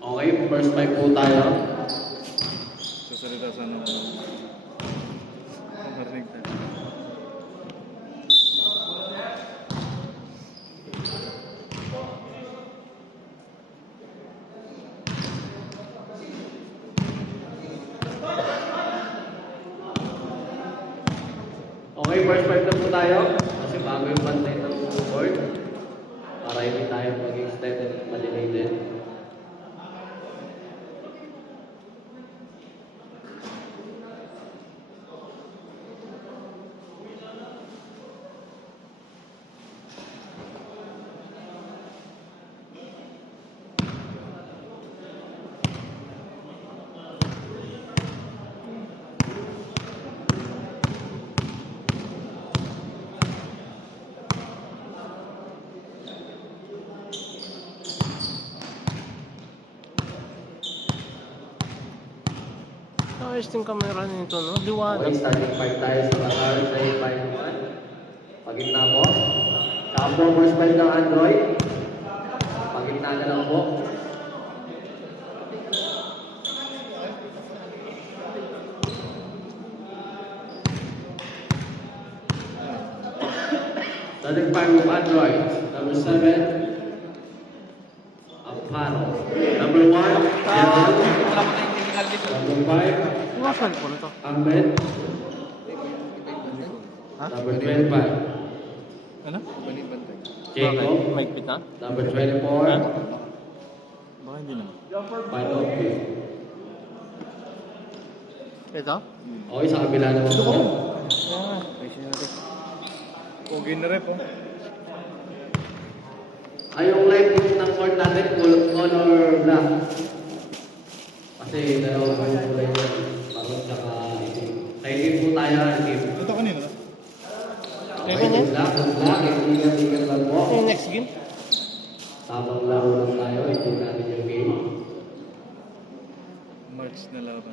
Okay, first five po tayo. Sasalita sana ako. Marinig tayo. Okay, first five na po tayo. Kasi bago yung bantay ng board. Para hindi tayo mag-extended at malinated. Ayos yung camera nito, no? Okay, Liwanag. starting five tayo sa Qatar sa 851. Pagitna po. Saka po first five ng Android. Pagitna na lang po. Starting five of Android. Number 7. Amparo. Number 1. Gerald. Number 5. Mga cellphone to. Ahmed. Ha? Number 25. Ano? Jacob. Mahigpit na? Number 24. Baka hindi naman. Panopi. Ito? Okay, sa kabila naman po. Ah. Pogi na rin po. Ay, yung light ng court natin, color black. Kasi dalawa pa yung kulay yun. Parang tsaka itim. Sa itim po tayo, itim. Ito kanina na? Okay, Kaya ganyan? black, ingat lang po. Yung next game? Tamang laro lang tayo, itim natin yung game. March na laban.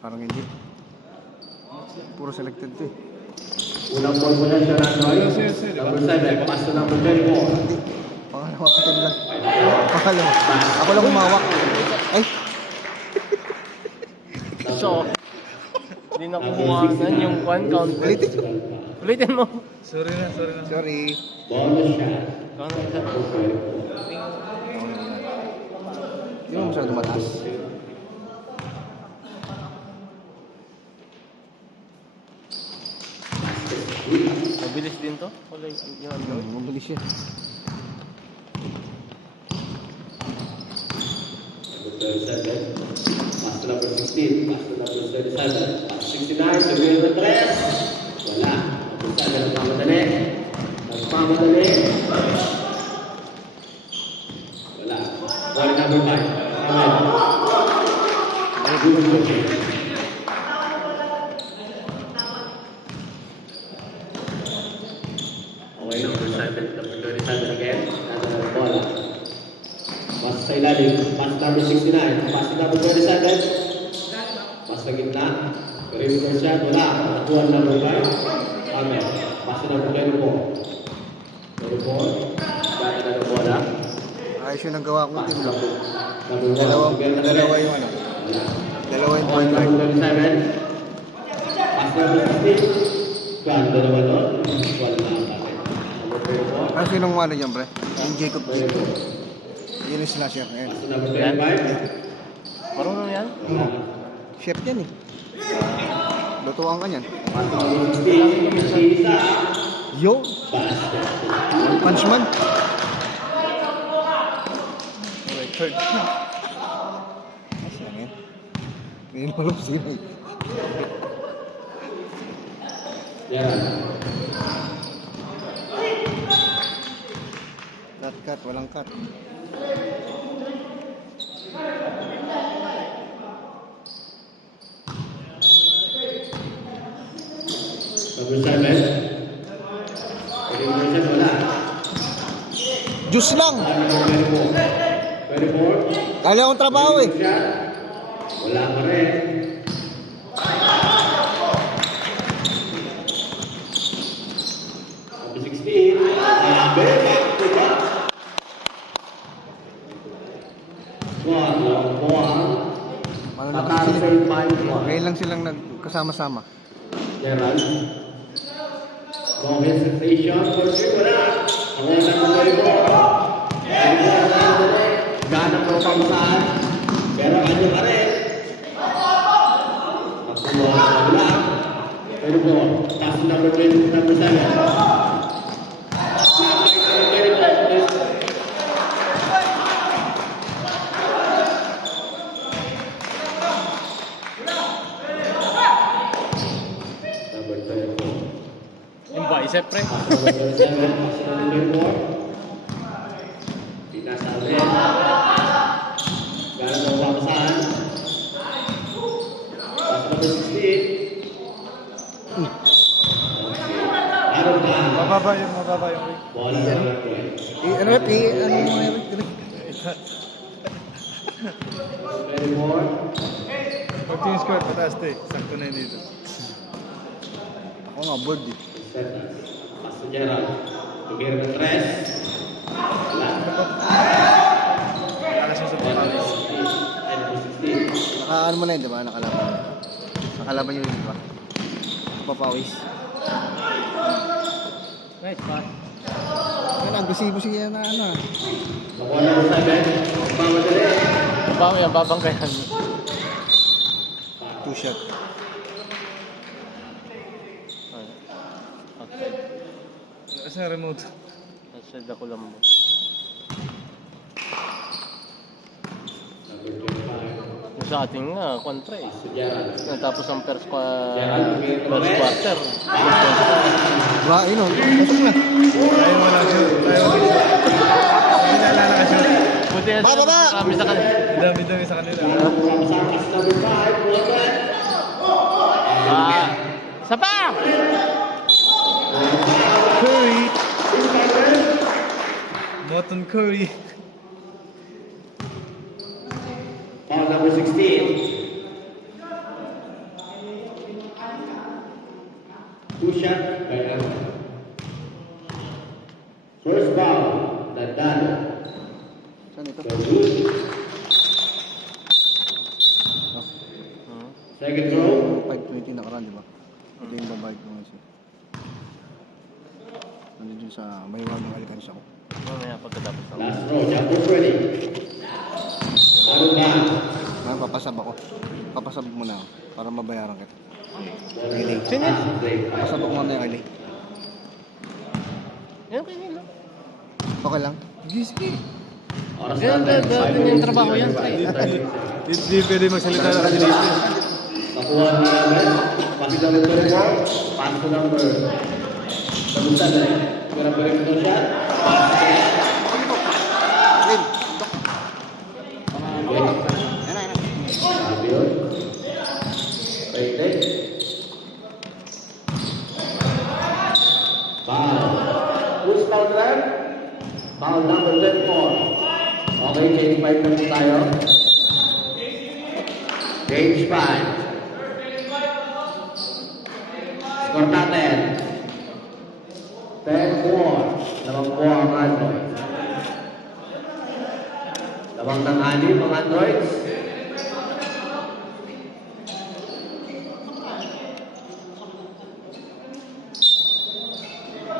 Parang hindi. Puro selected to eh. Unang ball po na siya ng Android. Number 7, pass to number 24. Pangalawa patid lang. Pangalawa. Ako lang umawak. Ay! So, hindi na kumuhanan yung one count. Ulitin. Ulitin mo. Sorry na. Sorry. Bonus shot. Count na. Number 24. Hindi mo masyado mataas. Mabilis din to. Wala yung Android. Mabilis siya. Number 37. Pass to number 16. Pass to number 37. Pass 69. Sabihin ng 3. Wala. Number 7. Nagmamadali. Nagmamadali. Wala. Ball number 5. Amen. Okay, number 7. Number 27 again. Another ball. Pass sa ilalim. Pass number 69. Pass number 27. Pass sa gitna. Perimeter shot. Wala. Nakuha number 5. Amen. Pass number 24. 24. Dati na ng bola. Ayos yung nagawa ko. Team. Number 1. Dalawa yung ano. Dalawa yung point Number guard. 27. Pass number 16. Ganda naman doon. Wala na natin. Number 24. Ano sinong ano dyan, pre? Yung Jacob. 24. Yun yung slasher. Ayan. Pass number 25. Marunong yan? Wala. Chef yan eh. Lutuan ka niyan. Pass number 16. Sisa. Yo! Basket. Punchman. Record. Ayos lang yan. Ngayon mo lang sino eh. Yan. Not cut, walang cut. Number 7. Number 7 wala. Juice lang! Number 24. 24. Kala akong trabaho eh. Wala pa rin. Number 16. Back to back. score. Long ball. Malalaki Patar sila. sa 5-1. Ngayon lang silang nagkasama-sama. Gerald. Long hesitation. For sure, wala. Ang una ng volleyball. Ganang mo pamusaan. Pero kanya pa rin. Pagkuha sa kabila. Volleyball. Pass number 7. Number 24. Yung bicep, pre. Number 27, number 24. Pinasali. Ganun ang papasahan. Pass number 16. Meron pa. Mababa yung ring. Bola sa number 20. Ano yung Eric? 24. Pag team score, pataas to eh. Sakto na yun dito. Ako nga, board eh. Setas. Pass to Gerald. Tumira ng 3. Wala. Lakas yung sa pataas. 16. Ano mo na yun, di ba? Nakalaban. Nakalaban yun, di ba? Papawis. Nice pass. Yan, agresibo siya na ano. Nakuha number 7. Mamadali. Ang babang kayan. 2 shot. Outside. Lakas na remote. Outside ako lang mo. Number 25. Yung sa ating nga, kontra eh. Pass to Gerald. Natapos ang first Gerald, tumira ng quarter. 3. Wala, yun o. Pasok na. Tayo mo lang shoot. Tayo mo lang shoot. Hindi na alala ka shoot. Buti yan Bababa! kami sa kanila. Dami-dami sa kanila. Pass number 5. Water. Sapa! Curry! Moton Curry. Foul number 16. 2 shot by Emma. First foul, Dandalo. Saan ito? So good. Second throw. 5:20 nakaraan, di ba? Ito yung babayad ko nga siya. Nandun sa may wagang alikansya ko. Mamaya pagkatapos ng Last throw, jumper 20. Ano ba? Ngayon, papasab ako. Papasab muna ako para mabayaran kita. Sino? Papasab ako mamaya kay Lay. Yan kayo nila. Okay lang? Oras Yan, natin. yung trabaho yan. Hindi pwede magsalita na kasi dito. Nakuha ni Emma. Pass to number 24. Pass to number 7. Pero ito shot. Lin! Sabi yun. Pwede. Foul. Who's foul left? Foul number 24. Okay, change 5 na po tayo. Change 5. Score natin. 10-4. Lamang po ang Android. Lamang ng 6 ang Androids.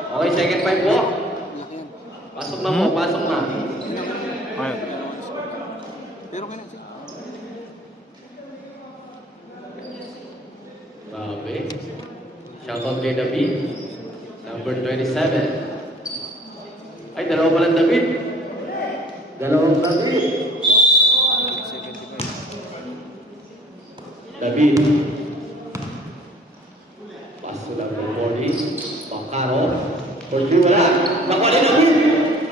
Okay, second 5 po. Pasok na po, pasok na. Ayun. Pero kaya na siya. Grabe. Shoutout kay David. Number 27. Ay, dalawa palang David. Dalawang David. David. Pass to number 40. Pangkaro. For 3, wala. Nakuha ni David.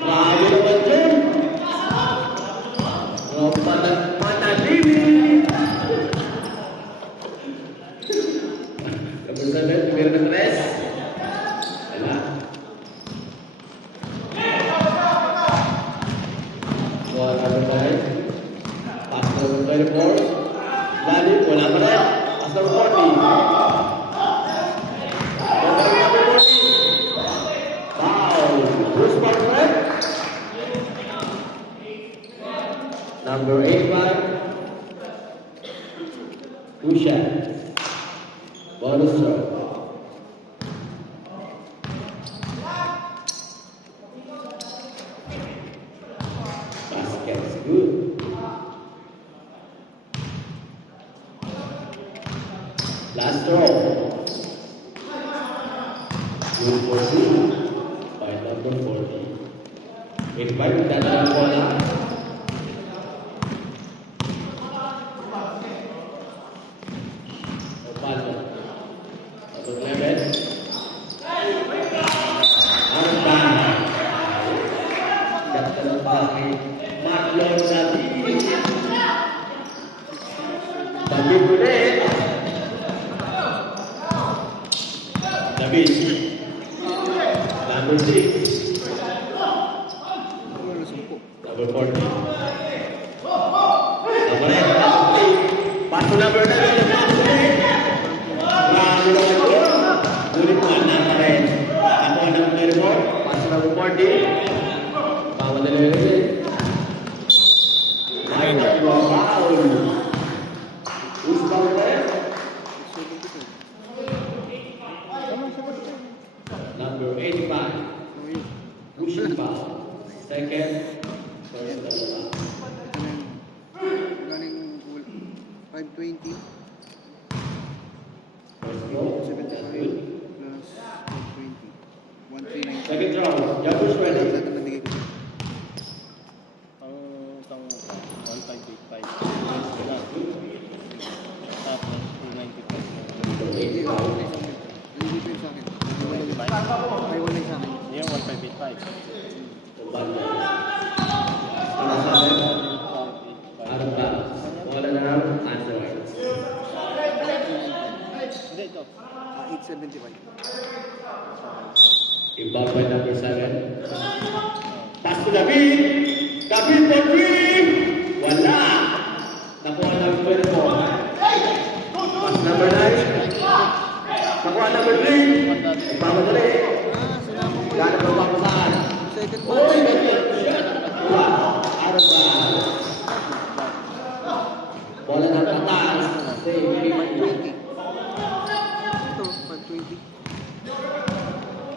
Grabe naman dyan. Manalimin. Number 7, tumira ng 3. Wala. Score number 5. Pass to number 24. Lalim, wala pa rin. Pass number 40. Number 40. Foul. Bruce Parker. Number 85. Two shots. Bonus throw. Basket's good. Last throw. Good for two by number 40. Invite that bola. Opalo. Number 11. Arban. Ganda ng bakit. Marlon David. David ulit. David. Number 6. Number 40. Number 8. Pass to number 11. Marami lang ito. Ulit na pa rin. Ako ang number 4. Pass to number 40. Pamadali ulit. Minor foul. Who's foul there? Number 85. Pushing foul. Second. First double foul. Galing 520 First goal. That's good. plus 520. 1390. Second draw. Jumper's ready. Lahat naman bigay ko. Ang isang 1585. Wala. Tapos 295. Number 85. Hindi pa yun sa akin. May wala sa akin. Yung 1585. Banda. Out of bounds. Ball and around. Android. Hindi, ito. 875. Inbound by number 7. Pass to David. David for three. Wala. Nakuha number 24. Pass number 9. Nakuha number 3. Ipamadali. Gano'n ba papasahan? Second Oh, match. wala. Out of bounds. Bola ng patas. Save. 520. Ito, 520.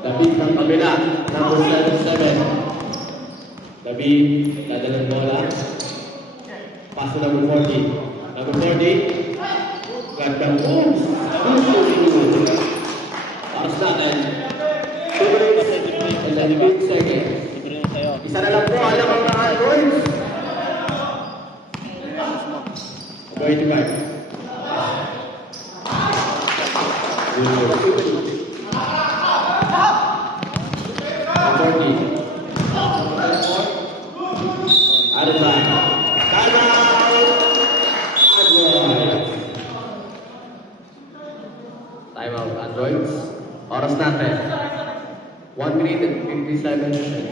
David ng kabila. Number 77. David, dadalang bola. Pass to number 40. Number 40. Ganda moves. Paras natin. 11 seconds. Libre na sa'yo. Isa na lang po, alam ang mga Androids. Going to back. Time out, Androids. Oras natin. 1 minute and 57 seconds.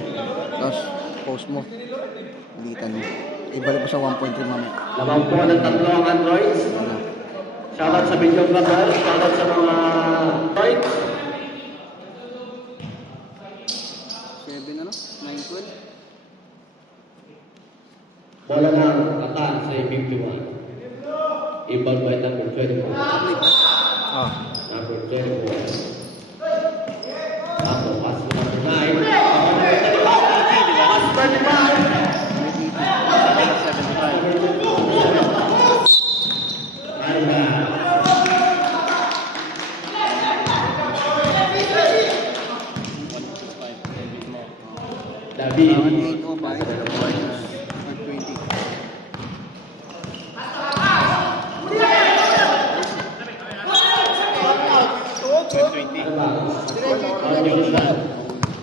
Tapos, post mo. Dilitan mo. Ibalik mo sa 1.3 mamaya. Lamang po ng tatlo ang Androids. Shoutout sa video vlogger. Shoutout sa mga Androids. 7 ano? 912? Bola ng Katan sa 51. Inbound by number 24. Ah. Number 24. Tapos pass to number 9. Pass 35. David. 20.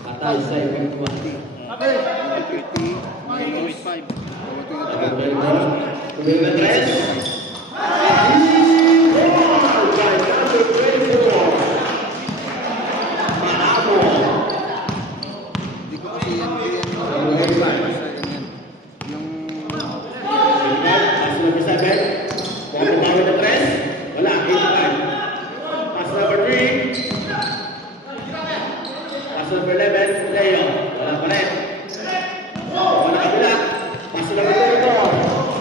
Atal sa 51. Kumila tres. Manamo. Hindi ko kasi yan yung Pass number 7. Pumapagawa na tres. Wala, 85. Pass number 3. Pass number 11. Leo. Wala pa rin. Wala kabila. Pass number 24.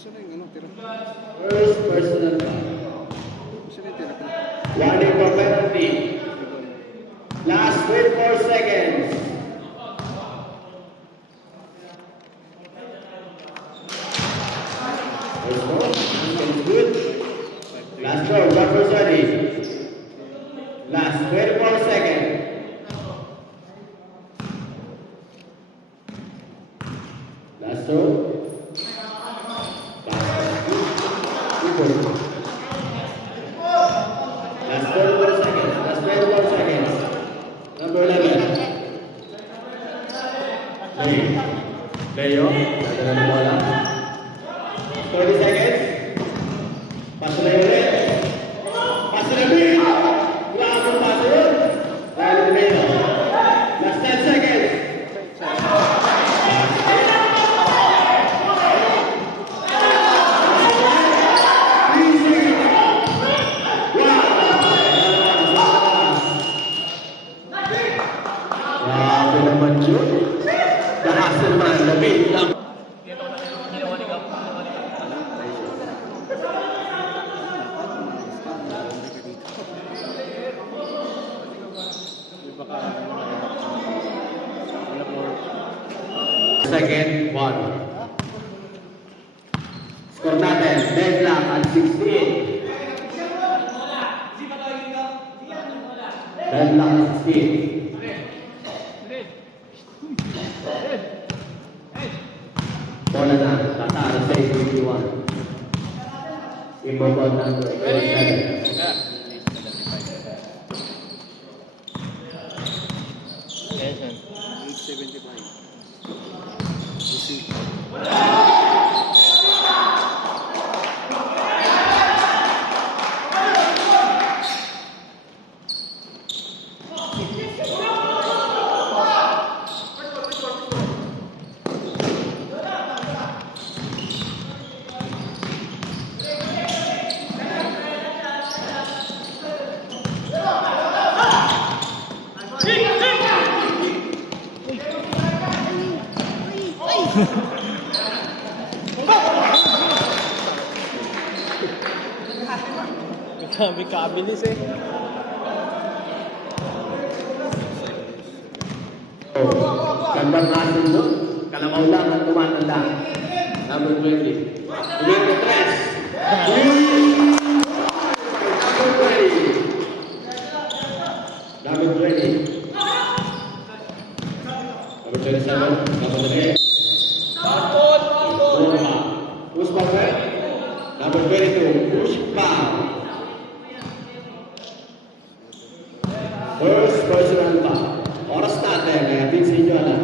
Gusto na yung ano, tira. First personal foul. Gusto na yung tira. Warning for penalty. Last 24 seconds. First ball. It's good. Last throw. One for Sunny. Last 24 seconds. Last throw. Last 24 seconds. Last 24 seconds. Number 11. Leo. Dadala ng bola. 30 seconds. Pasa na yun ulit. Pasa na yun. Grabe ang pasa yun. Dahil ni Leo. Last 10 seconds. Grabe naman yun. Dahasa naman, lamig lang. Second, 1. Score natin, deadlock at 16. Deadlock at 16. Bola na, tataas sa 21. Ibabot ng 27. Yes, man. 875. Grabe kabilis eh. Gandang asin doon. Kalamaw lang ang tumatanda. Number 20. Ulit na press. Number 20. Number 27. Number 8. Push back right. Number 22. Push back. First personal foul. Oras natin, kaya din sa inyo alam.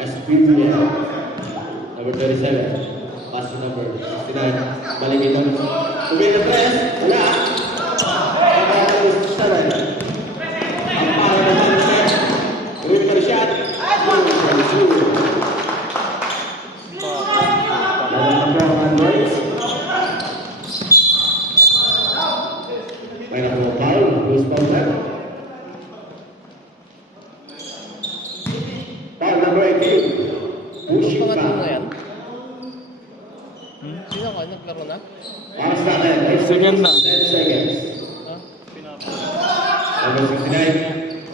SPBL. Number 37. Pass to number 69. Balik ito. Subay na press. Wala. Number 7. Ang para naman na set. Ruin ka na shot. Lawan na po ang Androids. May nakuha foul. Loose foul left. Foul number 18. Pushing Pangatlo na foul. yan. Sino ka? Naglaro na? Pass natin. Second na. 10 seconds. Ha? Number 69.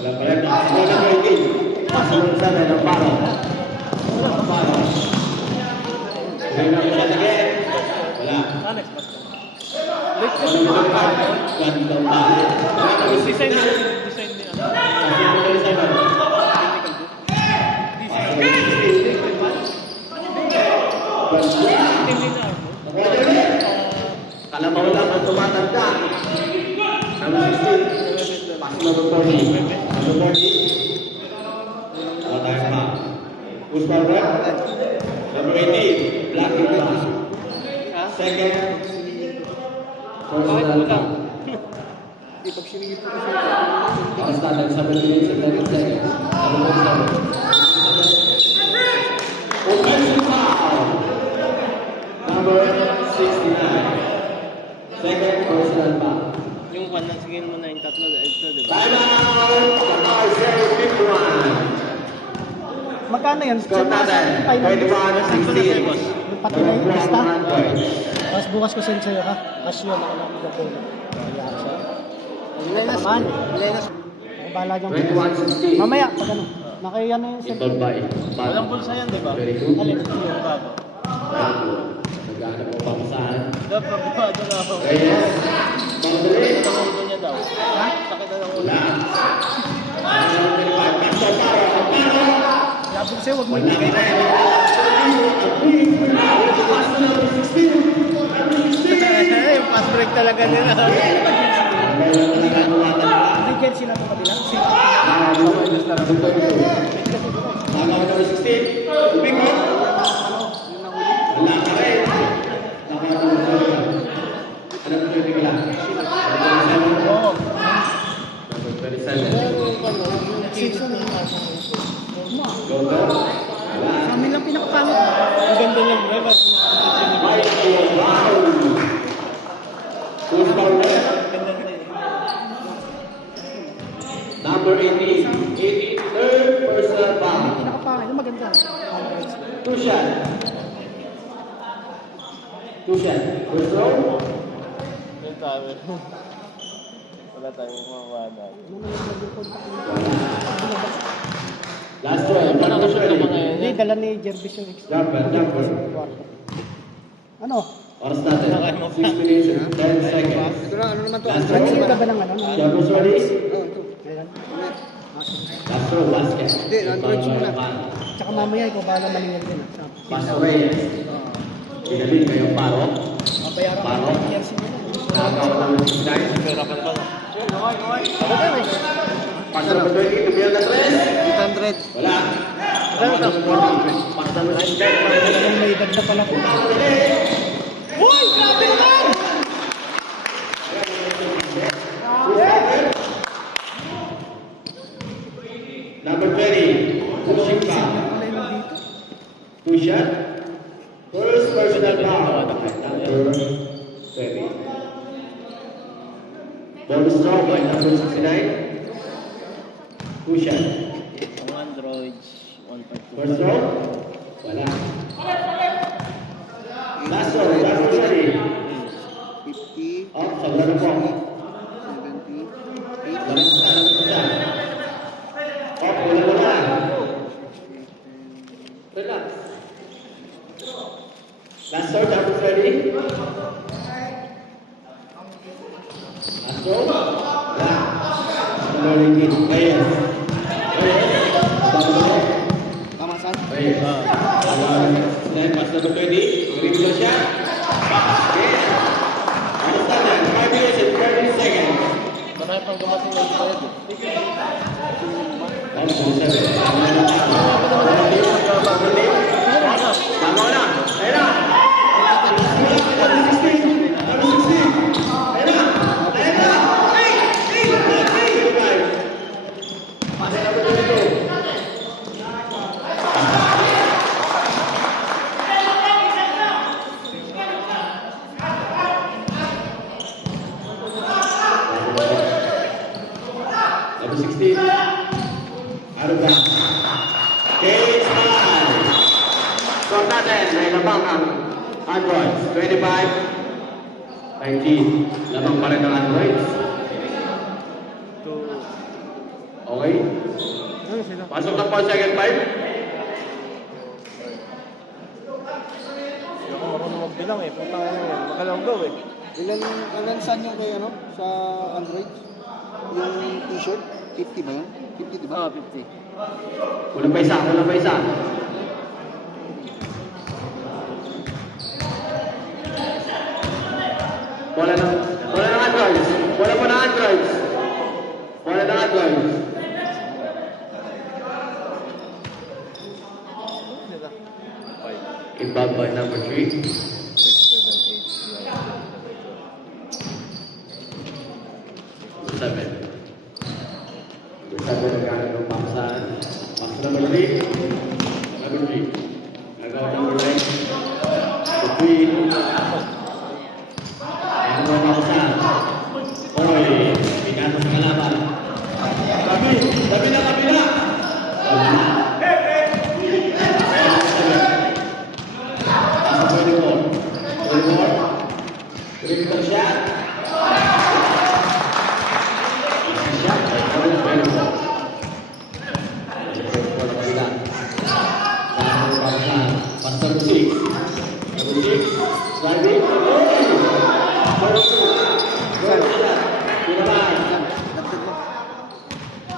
Wala pa rin. Foul number 18. Pass naman sa atin ang paro. Ang paro. Subay na ulit again. Wala. Late Ano mo ang paro? Gandang paro. design din. Design din. Kalamaw lang ang tumatanda. Number 16. Pass number 40. Number 40. Wala tayong pa. Push ball right. Number 18. Black and black. Second. Personal foul. Pag sinigit ko kasi Oras natin 7 minutes and 11 seconds. Number 27. Offensive foul. Number 69. Second personal foul. Yung one na, sige mo na yung tatlo. Ito, di ba? Time out! Kapag 0-51. Magkano yun? Score natin, 21-16. Yung pati na yung lista. 1 point. Tapos bukas ko send sa'yo ha. Cash yun, ako lang mag-pay. Naman. Ako bahala dyan. 21-16. Mamaya, pag ano. Nakaya na yung send. Inbound by. Walang bulsa yan, di ba? Very good. Alin? Yung bago. Naghahanap mo pamasahan. Dapat pabibado na ako. Reyes. Pagdali. Sakit ang ulo niya daw. Ha? Sakit na ng ulo. Wala. Pasok para. Labog sa'yo, huwag mo Wala ibigay. ka rin. Pasok na 16. Yung fast break talaga nila. Bigyan sila ito kabila. Sila. Tama ka number 16. Tubig mo. Wala ka rin. Tama ka number 17. Ano ba yung bigla? Oo. Number 27. Go, go. Sa amin lang pinakapangit. Ang ganda niya, bro. Who's bowler? Number 18. 18, third personal foul. Pinakapangit. Yung maganda. Two shot. Two shot. First throw. Yung tabi. Wala tayong mawala. Last throw. Number 20. Hindi, dala ni Jervis yung extra. Jumper. Ano? Oras natin. 6 minutes and 10 seconds. Ito na, ano naman to? Last Nag-see throw. ka ba ng ano? Jumper's ready. Oh, ito. Ayan. Last throw. Basket. Hindi, Android muna. Tsaka mamaya ikaw bahala malingin din. Pass away. Ginabit kayo paro. Mabayaran ko Paro. ng jersey nila. Nakakaw ng 69. Pero ka naman. Pass number 20. Tumiyan na 3. 800. Wala. Pass number 20. Pass number 69. Talagang may edad na pala po. Uy! Grabe naman! Number 20. Kushika. Wala yung dito. Two shot. First personal foul. Number 20. Bonus throw by number 69. Two shot. Ang Androids, 1.2. First throw. Wala. Last throw. Number 20. 50, Oh, sabla na po. 70, 80. Lalas na ng isa. Oh, wala naman. Relax. Last throw. Number 20. Last throw. Wala. Number 18. Reyes. Tama saan? Reyes. Then pass number 20. Regular shot. Basket. Understand that. 5 minutes and 30 seconds. Marami pang dumating na ito. Oh, 27. Tama na. Tama na. Ayun na. Number 16. Number 16. Ayun na. Ayun na. Pass number 22. Number 16. Out of bounds. Case 5. Score natin ay labang ang Androids. 25-19. Labang pa rin ang Androids. Okay. Ano sila? Pasok na po ang second 5. Hindi ako marunong magbilang eh. Punta nga yan. Makalanggaw eh. Ilan saan yung kay ano? Sa Android? Yung t-shirt? 50 ba yan? 50 di ba? 50. Kulang pa isa. Kulang pa isa. Wala ng Androids. Wala po ng Androids. Wala ng Androids. Inbound by number 3. 6, 7, 7. Sabi nagkakaroon ng paksaan. Pass number 3. Number 3. Nagawa number 9. Number 3. Ano ang paksaan? Oy, bigat sa kalaban. Tabi na, tabi na. Wala. 6. Number 6. Driving. Pinaman. Dagdag mo.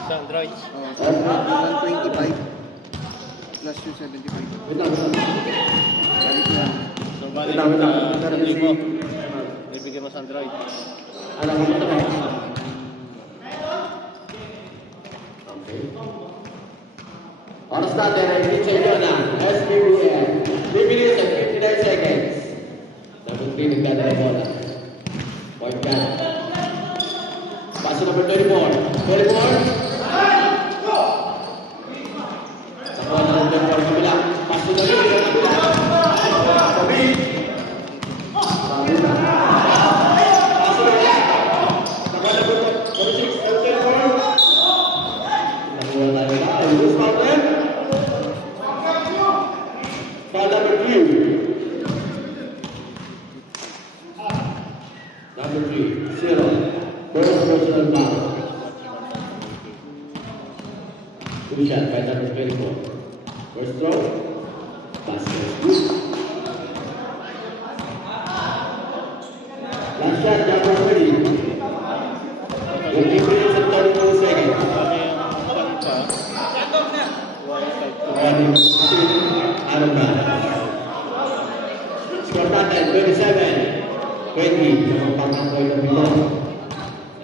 Sa Androids. Oh, so, 125 plus yung 75. Wait lang, wait lang. Balik ko yan. So, bali Wait lang, wait lang. sa 1,000. Ibigay mo sa Android. Alam mo ito ba? Okay. Oras natin ay Teacher Yona, SBBN. 3 minutes and 59 seconds. Number 3, nagdala ng bola. Point guard. Pass to number 24. 24. Nakuha na ng 24 sa kabila. Pass to David. David. David. Pass to David. Nakuha na number 6. Number 24. Nakuha tayo na. Lose mountain. Foul number 3. Number 3, 0. First personal foul. Good shot by number 24. First throw. Basket. Last shot, number 20. 20 minutes and 32 seconds. Bali yung kanta. Running 16 out of bounds. Score natin, 27. 20. Sa pangpang point of view.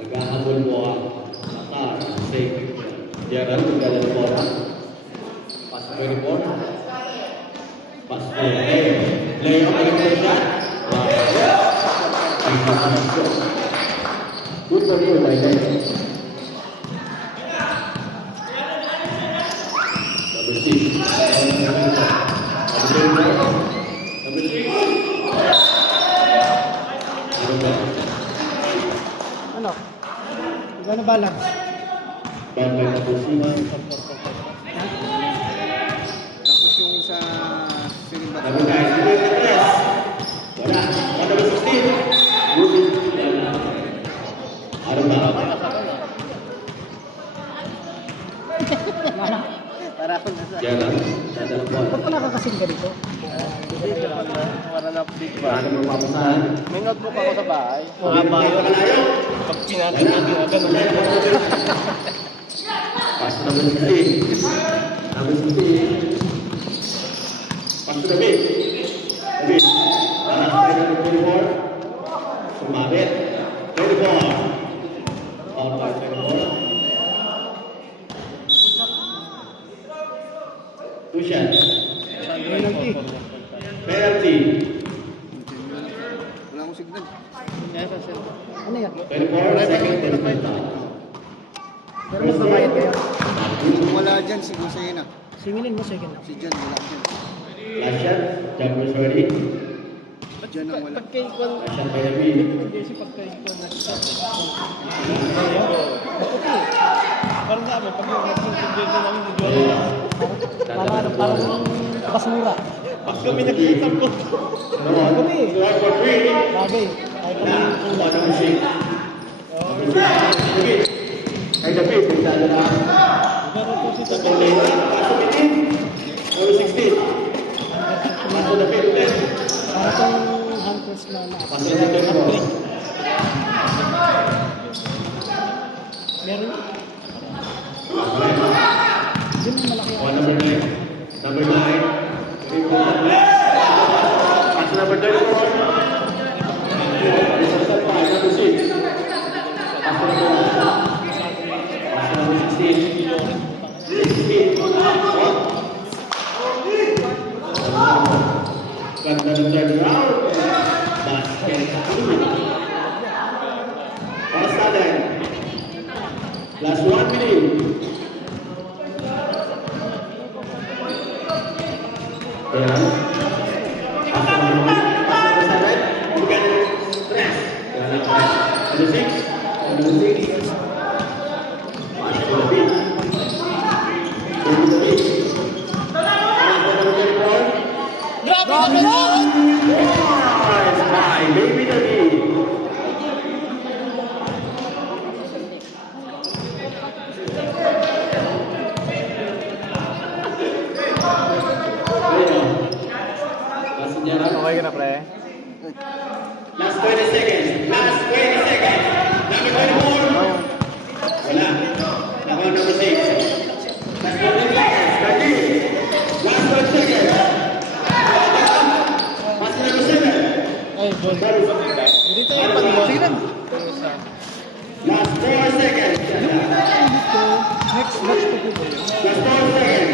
Naghahabol mo ang Qatar. Safe. Gerald, magdala ng bola. Pass to 24. Pass to Leo. Leo, magandang shot. Good for you, my Leo. Number 6. Number 6. Ano? Gano'n balance? Number 6. Tapos yung sa siling bato. Number 9. Wala. Number 16. Rudy. Ano ba? Para ako nasa. Yan lang. Dadala po. Ba't pala kakasing ka dito? Wala na update ba? Paano mo papasahan? May notebook ako sa bahay. Mga bayo. Pag pinatay na ginagano. Pass to number 16. Number 16. Pass to David. David. Pass to number 24. Sumabit. 24. Out by 24. Two shots. Sa Android. Penalty. Wala akong signal. Yan sa cellphone. Ano yan? 24 seconds. Pero magbabayad kayo. Kung wala dyan, siguro sa'yo na. Singilin mo second half. Si John, wala dyan. Last shot. Jumper ready. John ang wala. Pagkaikon. Last shot by David. Hindi si pagkaikon. Parang sa amin, pag yung nag-consider na namin yung Jollibee. Parang basura. Pag kami nagkita po. Kami. Score for 3. Bagay. Ay kami. Na, number 6. David. Ay, David. Nagdala na. Meron po si Sa Tatay. Tolena. Pass to David. Number 16. Pass to David ulit. Parang itong hunters na Pass to David ulit. meron. Yun ang malaki. One number 9. Number 9. Pass to number 34. Number 6. Pass to number 1. Pass to number 16. 16. Ganda ng third round. Basket. Pass natin. Last 1 minute. Ayan. Pass to number 7. Bigyan ng stress. Number 6. Number 6. Pass to the beat. To the beat. Pass to number 34. Nice by Baby David. Gerald. Okay ka na, pre? Last 20 seconds. Last 20 seconds. Number 24. Wala. Ako number 6. Last 20 seconds. 30. Last 20 seconds. Pass to number 7. Ay, ball. Hindi tayo pa naman. Sige lang. Last 4 seconds. Next match pa po ba yun? Last 4 seconds.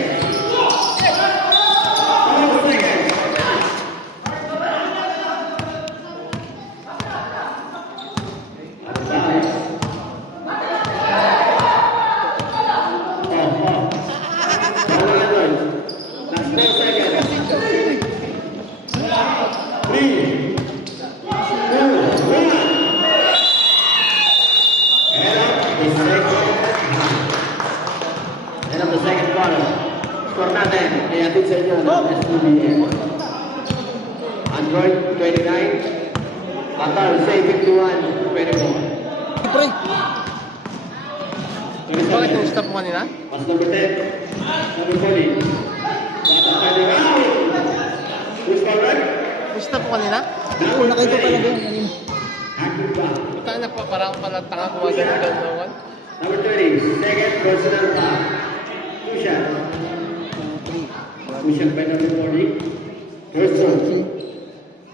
4 seconds. End of the second quarter. Score natin. Kaya atin sa inyo ng SBBM. Android 29. Qatar say 51-24. Pre, Bakit yung stop mo kanina? Pass number 10. Number 40. Qatar turning out. Who's correct? Yung stop mo kanina? oo, nakita talaga yun kanina. Active ba? Punta na pa, parang pala tanga gumagano naman. Number 30. Second personal foul. Two shot. Two shot by number 40. First throw.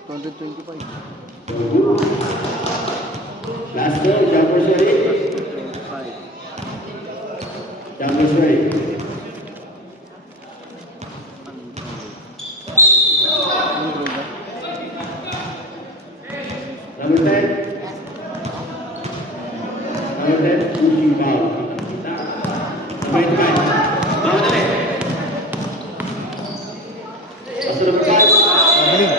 225. Last throw. Jumpers ready. Jumpers ready. Number 10. Number 10. Pushing foul. Number 25. Number 10. Pass to number 5. Magaling.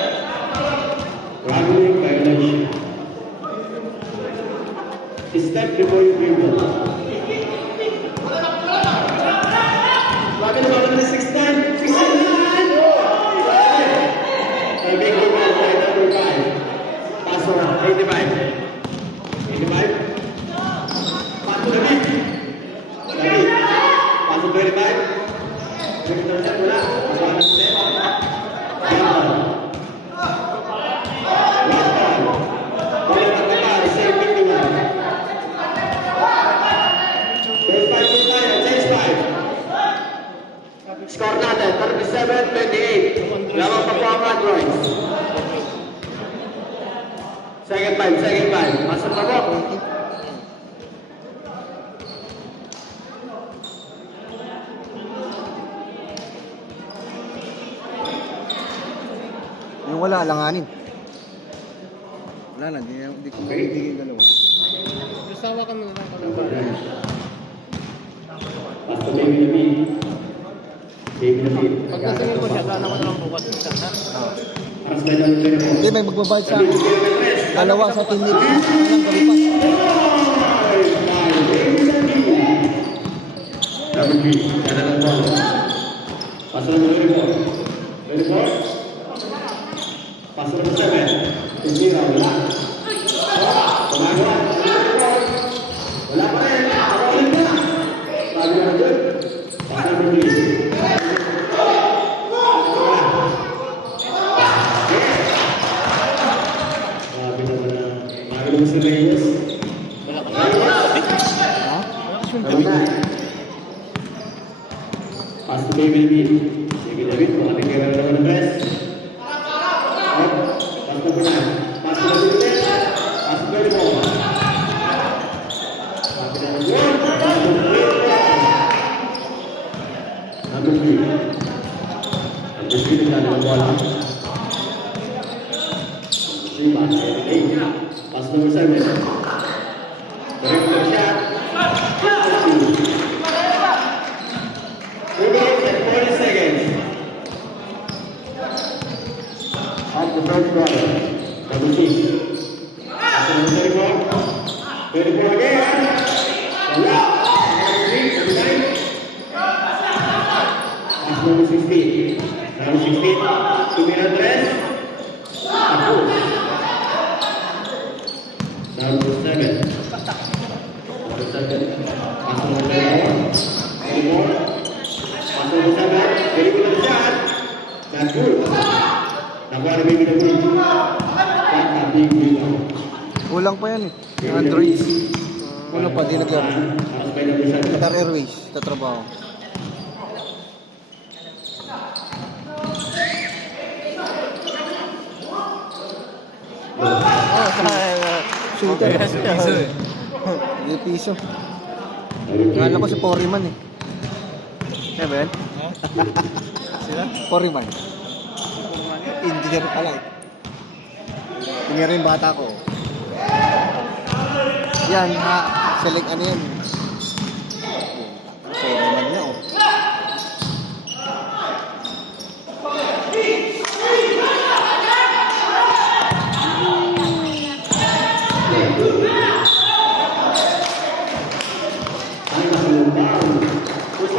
Traveling violation. Step before you dribble. Traveling violation is 6'10". 6'9". A big rebound by number 5. Pass on 85. 85. Pass to David. David. Pass to 25. 25 wala. Pass to 10. Gamble. Score natin, 37-28. Lamang pa po ang Androids. Second 5. Pasok na po. Yung wala, alanganin. Wala na, hindi ko maibigay yung dalawa. Gustawa ka na lang kami. Basta baby na baby. Baby na baby. Pag nasingin ko siya, gano'n ko naman bukas yung sana. Pass by number 24. Hindi, may magbabayad sa akin. Dalawa sa teammate. Walang kalipas. Number 3, kanan ng ball. Pass number 24. 24. Pass number 7. Tumira, wala. Tumagawa. Wala pa rin. Wala pa rin. Sabi na doon. Pass number 3. Sabi naman na magaling si Reyes. Wala ka na. Ha? Pass to Baby David. Baby David, maraming kaya naman ng press. Pass to Bernard. Pass to David. Pass to Baby Ball. Sabi na ng one. Pass to number 3. Number 3 na ng bola. 3 pass to 8. Pass to number 7. Correct the shot. 2 minutes and 40 seconds. Of the first quarter. Number 6. After number 34. 34 again. Wala. Number 9. Pass number 16. Number 16. 2 minutes rest. Tapos. Number 7. Number 7. Pass number 34. 34. Pasok sa sabat, very good shot. That's good. Nakuha na Baby na Boy. Kaya Big Rebound. Kulang pa yan eh. Yung Androids. Kulang pa, di naglaro. Tapos by number 7. Qatar Airways, tatrabaho. Oh, Shooter. piso eh. Yung piso. Kala ko si Poriman eh. Kaya ba yan? Sila? Poriman. Engineer pala eh. Engineer yung bata ko. Yan ha. Select ano yan. Poriman niya oh.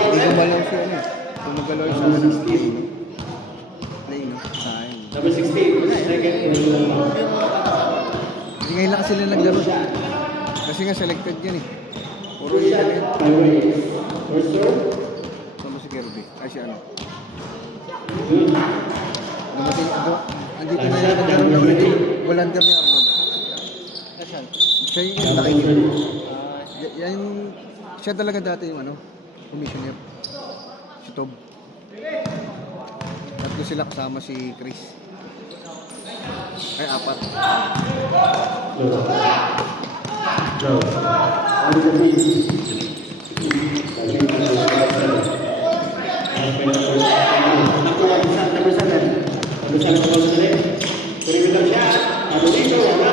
Hindi gumalaw siya ano eh. Kung magalaw siya ano. Play no? Sayang. Number 16. Second rebound. Hindi ngayon lang sila naglaro. Kasi nga selected yan eh. Puro yun yan. Highways. First serve. Sama si Kirby. Ay si ano. Good. Dumating ako. Andito na yung naglaro ng volunteer ni Arnold. Nasaan? Siya yung nakikita. Yan yung... Siya talaga dati yung ano. Commissioner. Si Tob. Tatlo sila kasama si Chris. Ay, 4. Go. On the beat. Nakuha isa, number 7. Number 7 na ulit ulit. Perimeter shot. Abu Rico, wala.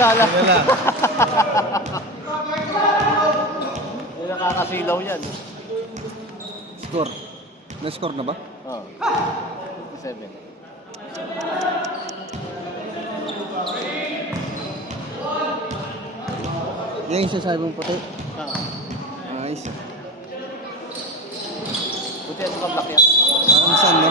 Wala. Wala. Hindi nakakasilaw yan. Score. Na-score na ba? Oh. 7. Yan yung sasabi mong puti. Nice. Buti ang kablock yan. Parang saan, no?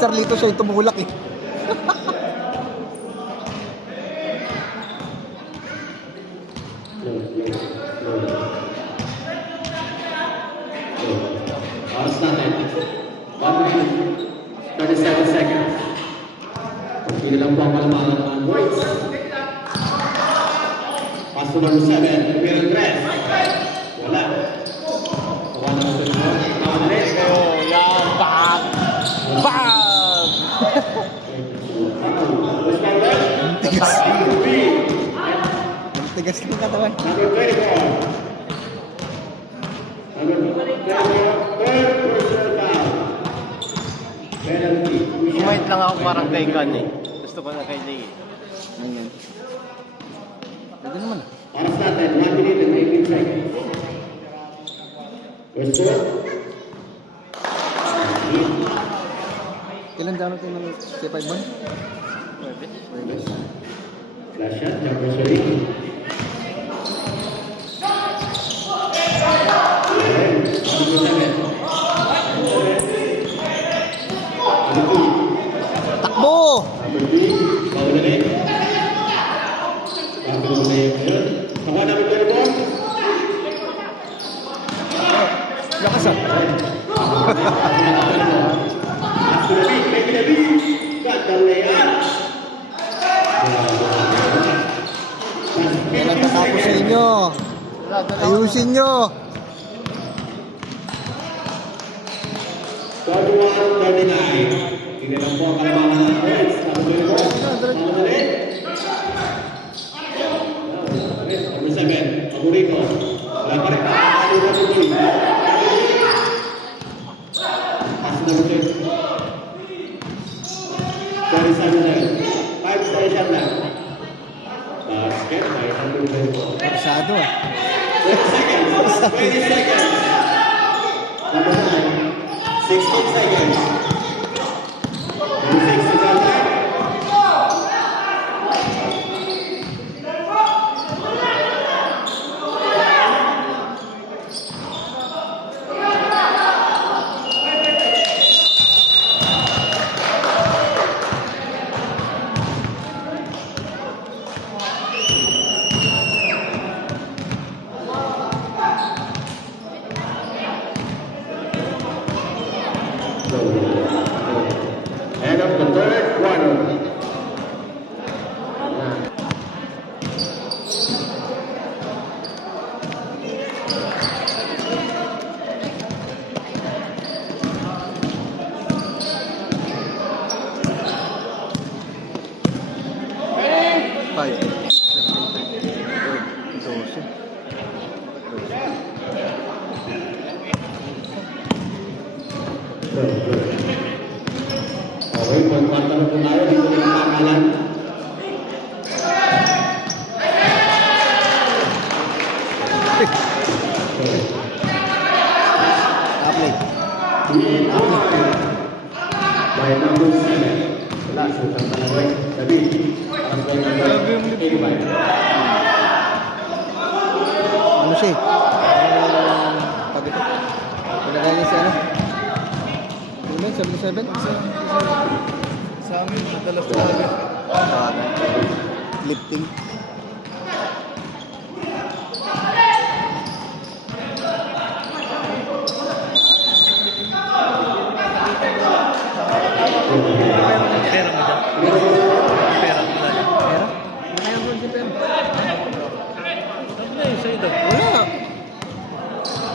Charlito siya yung tumulak eh. Oras natin. 1 minute. 37 seconds. Hindi lang po ang kalamangan ng Androids. Pass to number 7. Will Andres. Wala. Tawa na natin mo. Tawa na rin. Oh, yan. Bang! Bang! Tigas. Tigas ng katawan. Number 24. Number 24. Third personal foul. Penalty. Kumait lang ako parang kay Kan eh. Gusto ko na kay Lee. Ganyan. Pwede naman. Oras natin. 1 minute and 18 seconds. First serve. Kailan dano tayo ng C5 ba? Pwede. Pwede. Flash shot. Number 3. Takbo! Number 3, bawal ulit. Bawal ulit yun. Nakuha namin pero mo. Lakas ah. After the beat, maybe the beat. Got the layup. Yan ang tatapos sa inyo. Ayusin nyo. 41-39. Tingnan lang po ang kalamangan ng Reds. Tapos ulit mo. Bawal ulit. Number 7, Pagurito. Wala pa rin. Ano na po tuloy? Pass number 2. 37 lang. 5 station lang. Basket by number 24. Masyado ah. 20 seconds. 20 seconds. Number 9. 16 seconds. 26 to go back. End of the third quarter. Five. 12. Okay, magkwantan po tayo dito ng pangalan. Apply. By number 7. Wala, sultan talaga. David. Ang goal number 85. Ano siya eh? Pag ito. Pinagay niya si ano? Ano yun? 77? Sa amin, madalas talaga. Lifting. Pera mo dyan. Pera mo talaga. Pera? Kaya mo si pera? Sabi na yung sa'yo daw. Wala.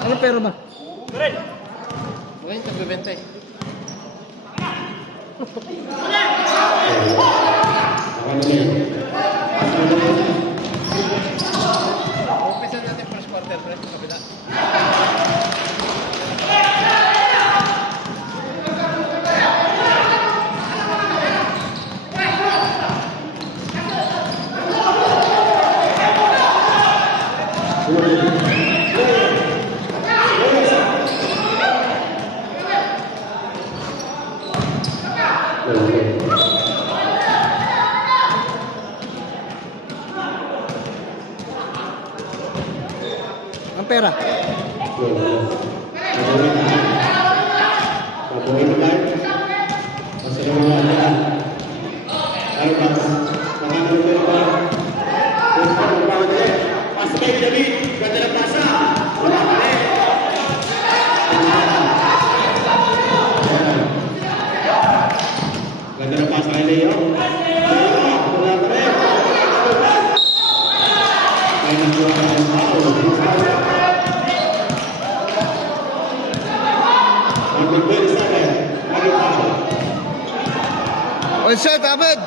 Ano pera ba? Ngayon, nagbibenta eh. Umpisa natin first quarter, pre. Kabila. Ang pera? Ganda ng pasa kay Leo. Wala pa rin. Ay, nagkuha ka ng foul. Number 27, Maggie Papa. On set, Ahmed!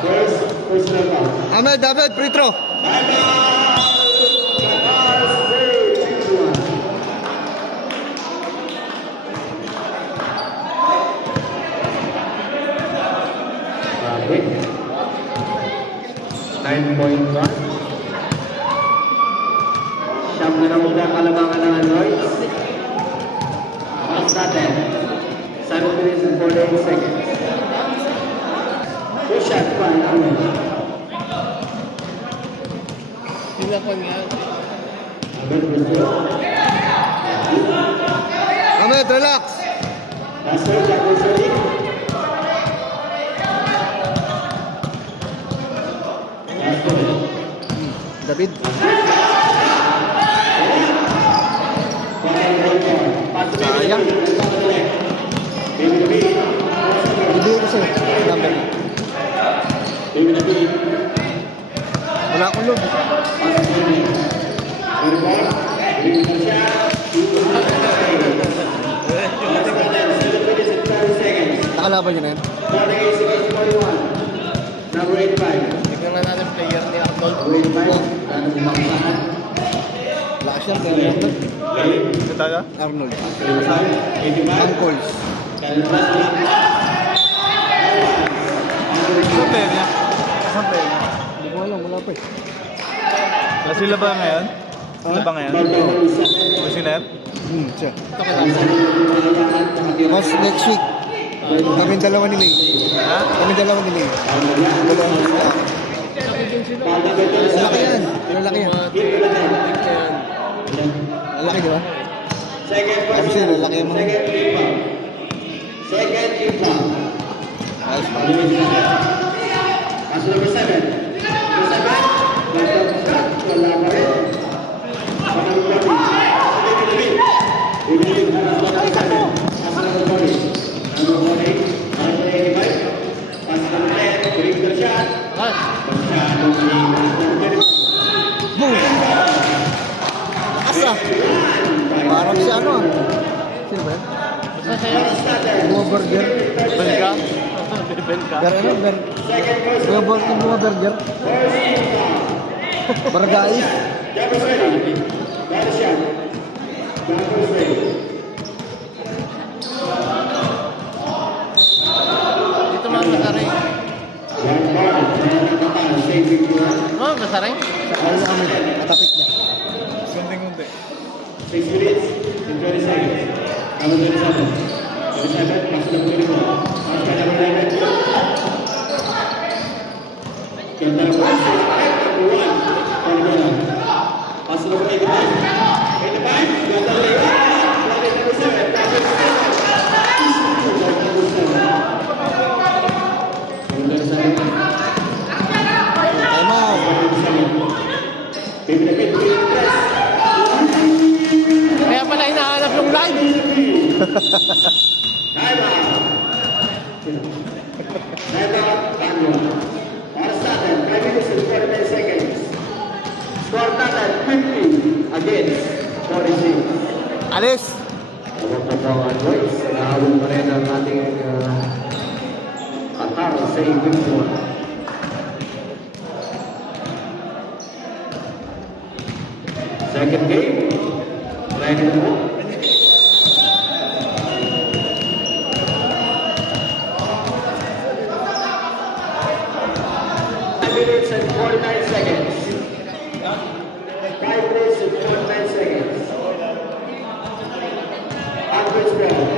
First, personal foul. Ahmed, Ahmed, free throw! Grabe. 9-point run. Siyam na lang muna kalabangan ng Androids. Pass natin. 7 minutes and 48 seconds. Two shot by Ahmed. Hinakon nga. Ahmed Brazil. Ahmed, relax! Passer, Jack Rosary. David. Sayang. Bibigay ko sa'yo. Number. Wala akong load. Nakalaban niya na yan. Number 85. Tignan na natin player ni Arnold. Lakas yan. Kaya Arnold. Ito tayo? Arnold. 85. Uncles. Saan player niya? Saan player niya? Hindi ko alam. Wala pa eh. Sila ba ngayon? Sila ba ngayon? O siner? Siya. Ito kita. Mas next week. Kami dalawa ni Lay. Ha? Kami dalawa ni Lay. Dalawa ni Lay. Lalaki yan. Lalaki yan. Lalaki di ba? Kasi lalaki yung mga. Second impact. Ayos ba? Pass number 7. Number 7. Wala pa rin. Panang Bobby. David. David. Pass number 7. Pass number 40. Bunga burger. Belka? Belka? Ber ano? Bunga burger. Bargais. Jumper's ready. That is shot. Jumper's ready. Dito mga masaring. One ball. Saving you. Oh, masaring? Ano na kami? Katapik niya. Kunti-kunti. 6 minutes and 20 seconds. Number 27. 27, pass to number 24. Pass to number 11. Ganda ng pass. Number 1. Pass to number 85. 85. Ganda ng 85. Number 7. Pass to number 7. Time out. Baby na pin. Kaya pala hinahanap yung live. Time out. Time out. Time out. Para sa atin, 5 minutes and 49 seconds. Score natin, 50 against 46. Alis. Tawag na po ang Androids. Naawin pa rin ang ating Qatar sa Ibigwa. Second game. Ready na po. Minutes and 49 seconds. 5 minutes and 49 seconds. Andres ball.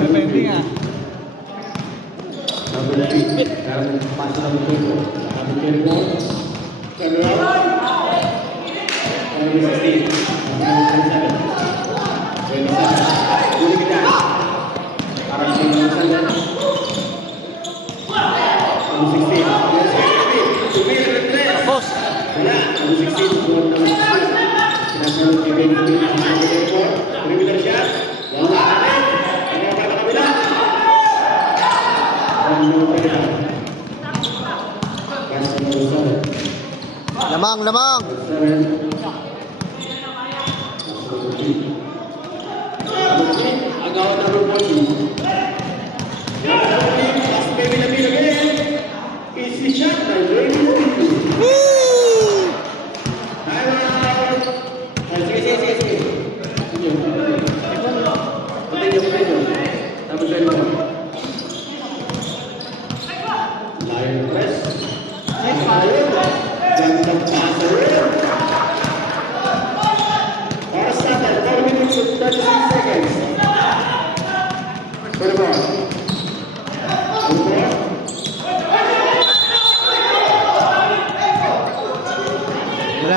Depending ah. Number 3. Meron pass number 2. Number 24. Turn around. Number 16. Number 27. 27. Uligitan. Parang sa number 7. Number 16. Number 16. Boss. Wala. Number 16. Number 16. Sinasabi kay Baby Queen. Number 24. Perimeter shot. Wala natin. Ano pa na kabila? Lamang, lamang. Agawan number 40. Pass Baby Nabil again. Easy shot by Baby Nabil. Time out. Sige. Continue. Number 21. Lion press. Gandang pasa rin. Para sa atin, 4 minutes and 36 seconds. Pwede ba?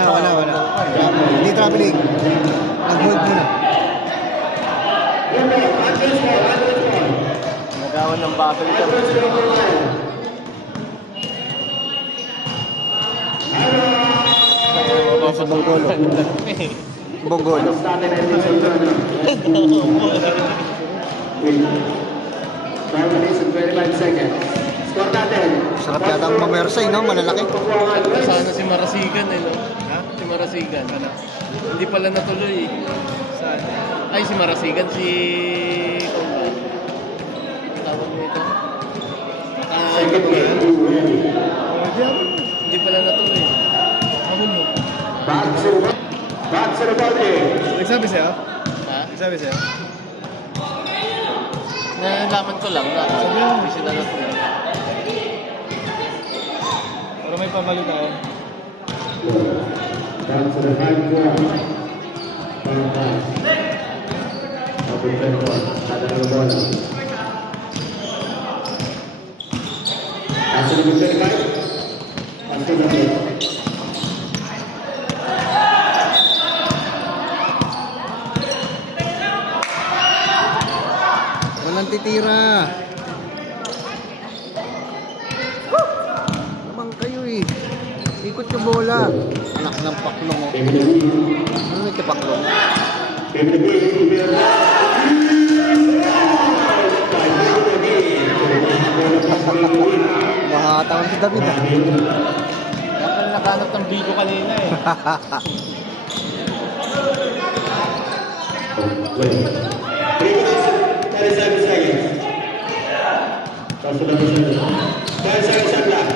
Wala. Hindi traveling. Nag-hold muna. Andres ball. Nagawan ng bubble ka. Andres ball. Sa Bonggolo. Bonggolo. Sa atin ay hindi sa 5 minutes and 25 seconds. Score natin. Sarap yata ang mamersay, no? Malalaki. Sana si Marasigan eh, no? Ha? Si Marasigan. Ano? Hindi pala natuloy eh. Saan? Ay, si Marasigan, si... Tawag mo ito? Second game. Hindi pala natuloy. Habol mo. Back to the ball game. Nagsabi sa'yo? Ha? Nagsabi sa'yo? Nalaman ko lang na. Hindi sila natuloy. Pero may pamalo tayo. Back to the high court. Number 21. Ada ng bola. Pass to number 25. Pass to number 25. Walang titira. Lamang kayo eh. Ikot yung bola. Anak ng paklong oh. Ano ito paklong? Mahatawan si David ah. Kaya pala nakahanap ng bigo kanina eh. 3 minutes, 37 seconds. Kasunod na siya. 10 seconds ang lang.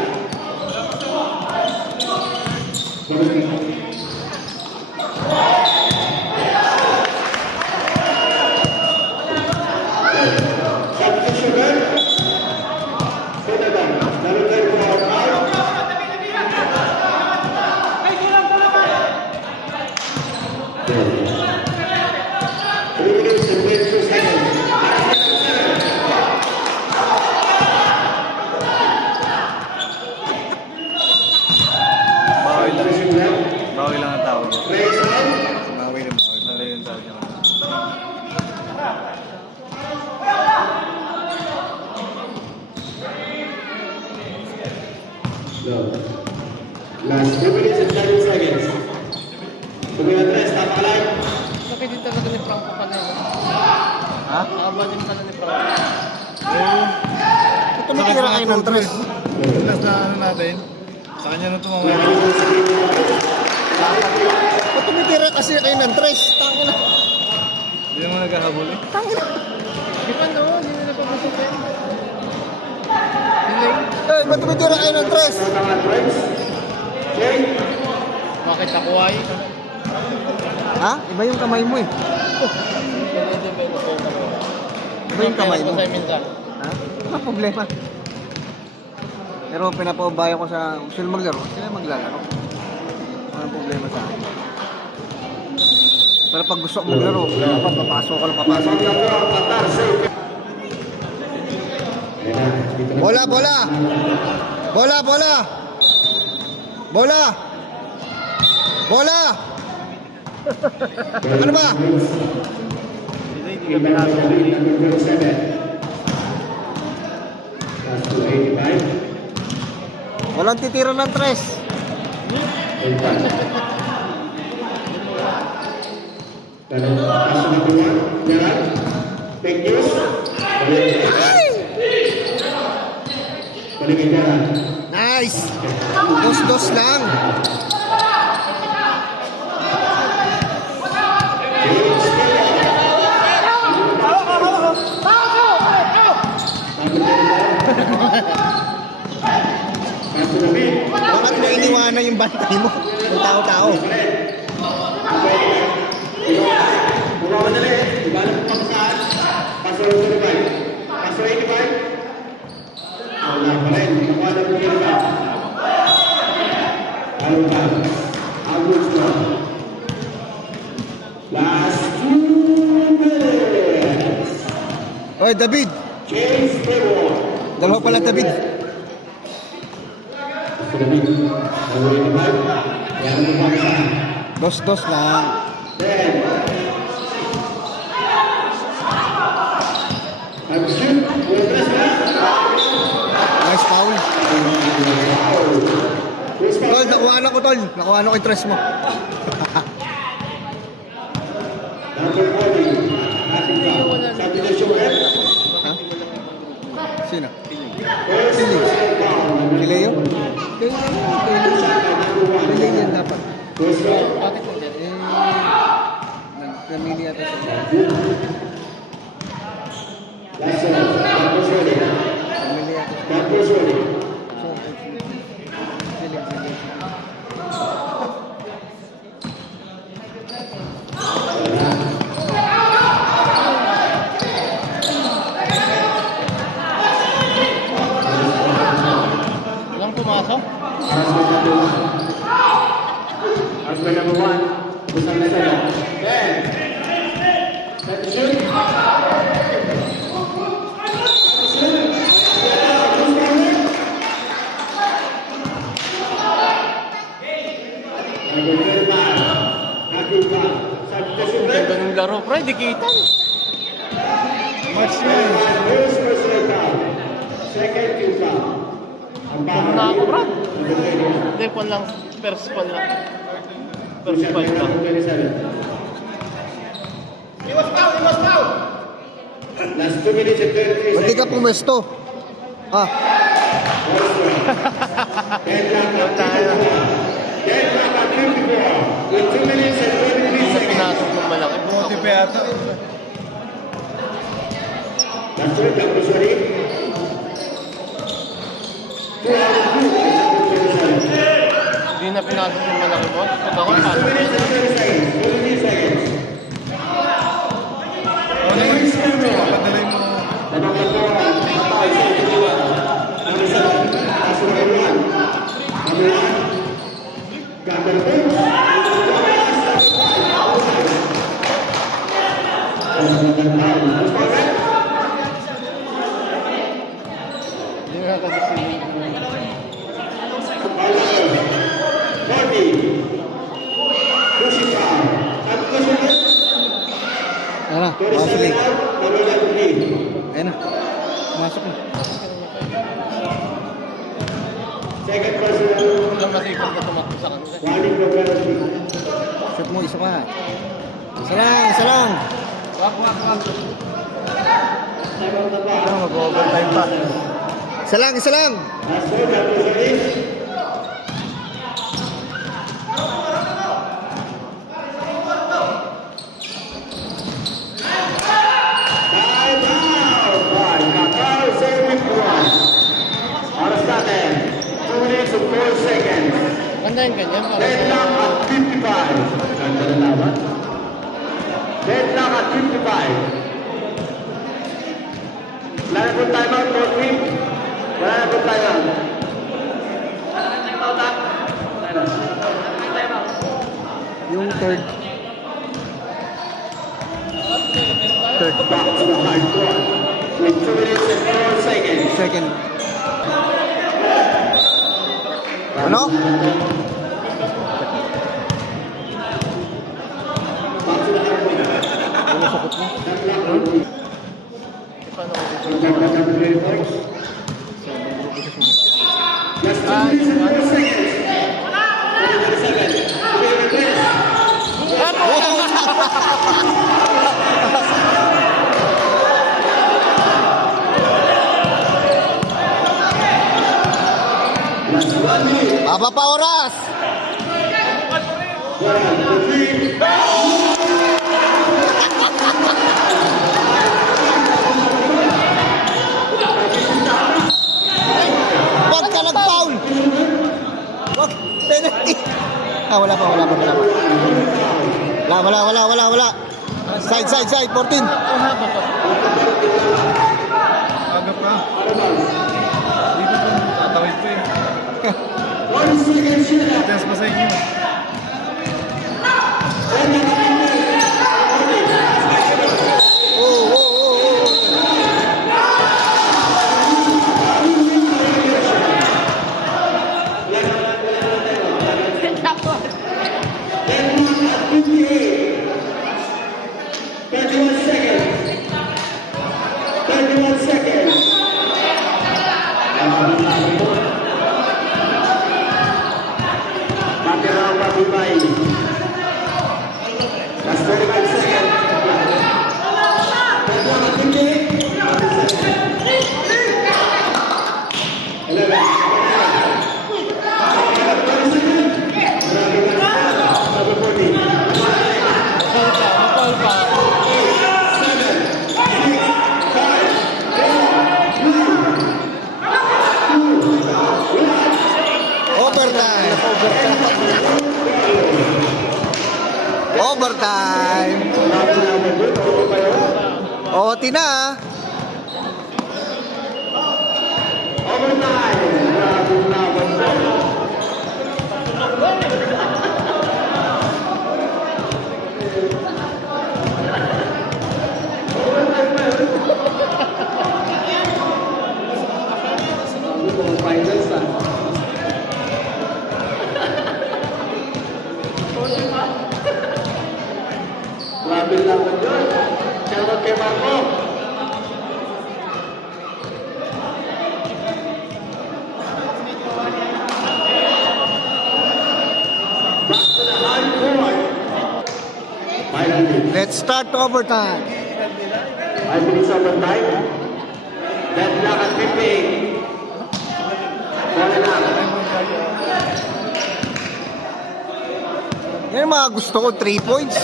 Substitution gun. Sunod lang. Lalo tayo po ang out. Three minutes and 22 seconds. Bawi lang. Substitution gun. Bawi lang ang tawag. Raise hand. Bawi na bawi. Mali yung tawag niya. No. Last 2 minutes and 30 seconds. Tumira tres, tapa ka lang. Laki din talaga ni Franco pala. Ha? Nakaba din pala ni Franco. Ito may tira kayo ng tres. Last na ano natin, sa kanya na tumamay. Ba't tumitira kasi kayo ng tres? Tangin na. Hindi naman naghahabol eh. Di ba no? Hindi nila pagusutin. Delay. Eh, ba't tumitira kayo ng tres? Tama, Trace. Okay. Bakit ako ay? Ha? Iba yung kamay mo eh. Iba yung kamay mo. Sa minsan. Ha? Wala problema. Pero pinapaubaya ko sa sila maglaro, sila maglalaro. Walang problema sa akin. Pero pag gusto ko maglaro, dapat papasok ko lang papasok. Bola, bola! Bola, bola! Bola! Bola! Ano ba? Last 285. Walang titira ng tres. 85. Dan kasunod na jalan. Fake news. Balik jalan. Nice! Dos-dos lang. Bakit mo iniwanan yung bantay mo? Yung tao-tao. Buka madali. Ibalik mo pa saan. Paso 85. Paso 85. Wala pa rin. Nakuha mo yun ba? Ano ba? Augusto. Last 2 minutes. Oy, David. James Payworth. Dalawa pala, David. David. Paso 85. Yan mo pa saan. Dos-dos lang. Then, I'm shoot. Witness na. Nice foul. Who's Tol, foul? nakuha na ko, Tol. Nakuha na ko yung tres mo. Number 40. Substitution red. Ha? Sino? First foul. Si Leo? Kay Leo yan dapat. First foul. Bakit ko dyan? Namili yata siya. Last one. Campus ready. Namili yata siya. Campus ready. So, Leo. Walang pumasok? Husband number 1. Busang na sila. Then, set to shoot. Number 39. Happy Plan. Substitution red. Ganda ng laro, pre. Dikitan. Match na yun. First personal foul. Second team foul. Ang Ano na ako, Brad? Number 30. Hindi, pan lang. First pan lang. First pan lang. Number 27. Last 2 minutes and 33 Hindi ka seconds. pumesto. Ah, Get back at 54. With 2 minutes and 33 Sa seconds. pinasok ng malaki. Buti pa yata. Last word, Dr. Sari. 2 out of 2. Hindi na pinasok yung malaki mo. Pag ako, 2 pasok. minutes and 30 seconds. 30 seconds. Ano yung padalay mo? Number 4, Patay sa Itiwa. Number 7, Pasok na Karuan. Number 1, Gandal Pins. Hindi na kasi sila. 40. Pushing foul. At Kusulit. Ayan na, 30 masuk seconds na. out. Karuan free. Ayan na. Masuk na. Second personal. Walang masipag na tumakbo sa kanila. Warning for penalty. Shoot mo, isa pa. Isa lang, isa lang. Wak. Timeout na pa. Ano, mag-overtime pa. Isa lang, isa lang. Last word, Dr. Sari. Time out by Kakao Serving One. Oras natin, 2 minutes and 4 seconds. Ganda yung ganyan. Para Deadlock at 55. Ganda na laban. Deadlock at 55. Wala na po timeout, Coach Pete. Wala na po timeout. Yung third. Back to the hard court with 2 minutes and 4 seconds. Second. Ano? Back to the hard court. Ano sakot mo? Just 2 minutes and 4 seconds. 37. Last 1 minute. Baba pa oras. 1, 2, 3. Wag ka nag-foul. Wag. Penalty. Wala pa. Wala. Side. 14. Aga pa. Dito pa. Tatawid pa eh. 1 second shootout. Test pa sa inyo. That's 35 seconds. Mapal pa. Overtime. OT na. Grabe lang yun. Shoutout kay Marco. Back to the high court. 5 minutes. Let's start overtime. 5 minutes overtime. Deadlock at 58. Bola lang. Yan ang mga gusto ko, 3 points.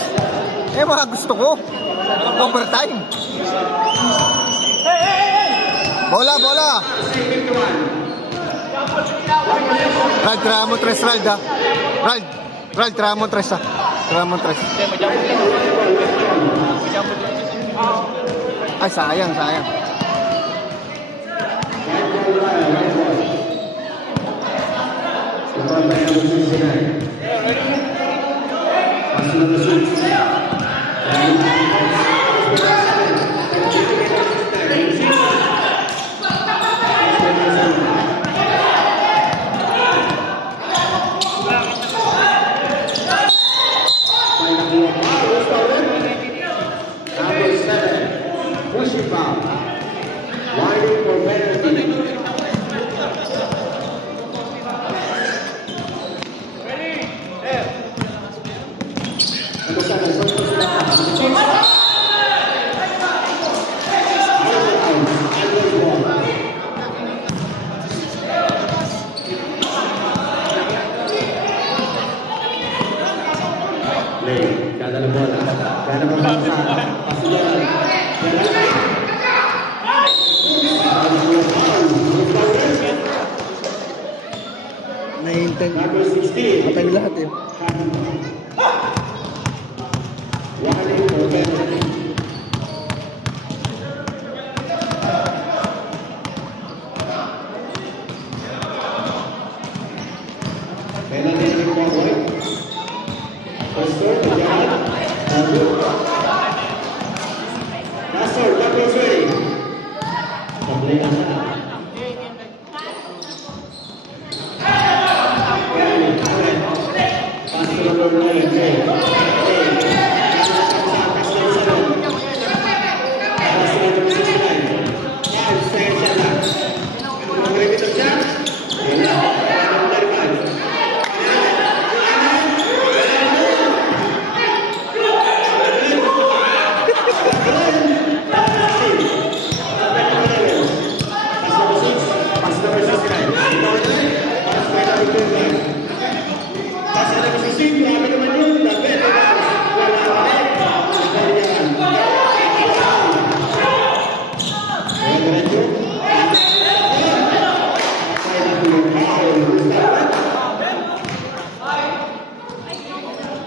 Eh, mga gusto ko. Overtime. Bola, bola. Rald, tira mo tres, Rald, ha? Rald, tira mo tres, ha? Tira mo tres. Ay, sayang. Number 7, pushing foul. Winding for penalty. Number 7, first Kada ng bola. Kada ng bansa. Pasulan. Nahihintay. Number 16. Patay lahat eh. Winding for penalty. Penalty ring forward. Pastor, John. Pastor, that was ready. Pag-play na siya. Pastor number 9, Jay. Pastor number 69. 5 seconds siya lang. Mag-repeat ang siya. Wala. Number 5.